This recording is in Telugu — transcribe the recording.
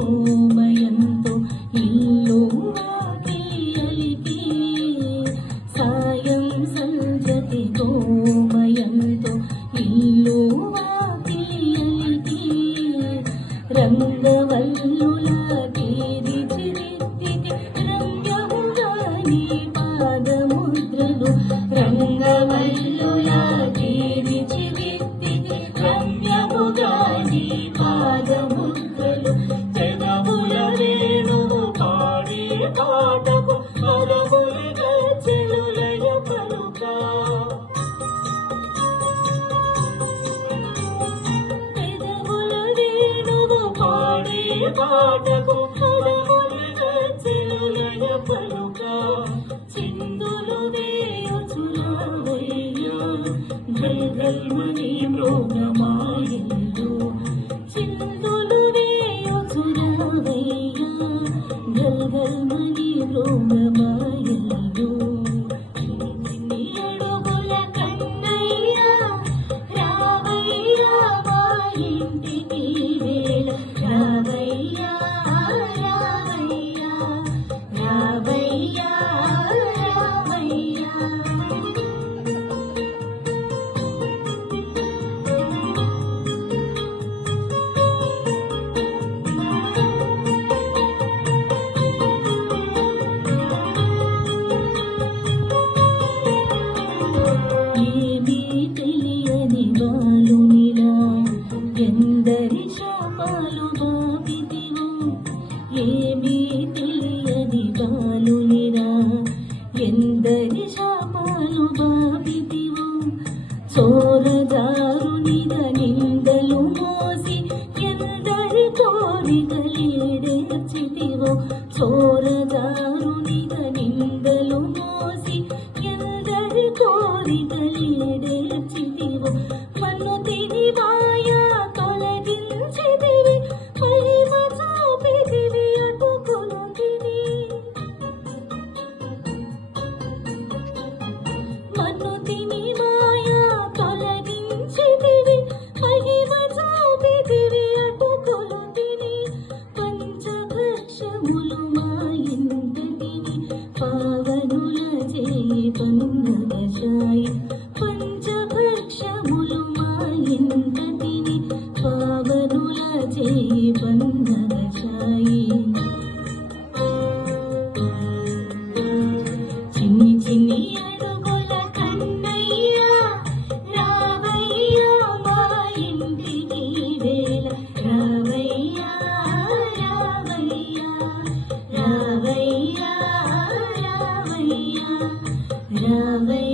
గోమయంతో ఇల్లు వాకిలికి సాయం సంజతి గోమయంతో ఇల్లు వాకిలికి రంగవల్లుల తీరిచిదిద్దితి రమ్యముగా నీ పాదముద్రలు రంగవల్లుల తీరిచిదిద్దితి రమ్యముగా నీ పాదముద్రలు జగముల వేణువు పాడి పాటకు పదముల చెలులయ పలుక జగముల వేణువు పాడి పాటకు పదముల చెలులయ పలుక చిందులు వేయుచురావయ్య గల్గల్మని మృగమాయిల్లు చిందులు వేయుచురావయ్య గల్గల్మని మృగమాయిల్లు నీ అడుగుల కన్నయ్య రావయ్య మా ఇంటికి వేళ రావయ్య రావయ్య రావయ్య రావయ్య ఏమీ తెలియని బాలునిలా ఎందరి శాపాలు బాపితివో ఏమీ తెలియని బాలునిలా ఎందరి శాపాలు బాపితివో చోరదారునిగా నిందలు మోసి ఎందరి కోరికలీడేర్చితివో చోరదారునిగా నిందలు మోసి ఎందరి కోరికలీడేర్చితివో మన్ను తిని మాయా తొలగించితివి మహిమ చూపితివి అటుకులు తిని మన్ను తిని మాయా తొలగించితివి మహిమ చూపితివి అటుకులు తిని పంచభక్షములు మా ఇంట తిని పావనుల చేయి పంగగశాయి పంచభక్షములు మా ఇంట తిని పావనుల చేయి పంగగశాయి చిన్ని చిన్ని అడుగుల కన్నయ్య రావయ్య మా ఇంటికి వేళ రావయ్య రావయ్య రావయ్య రావయ్య రావయ్య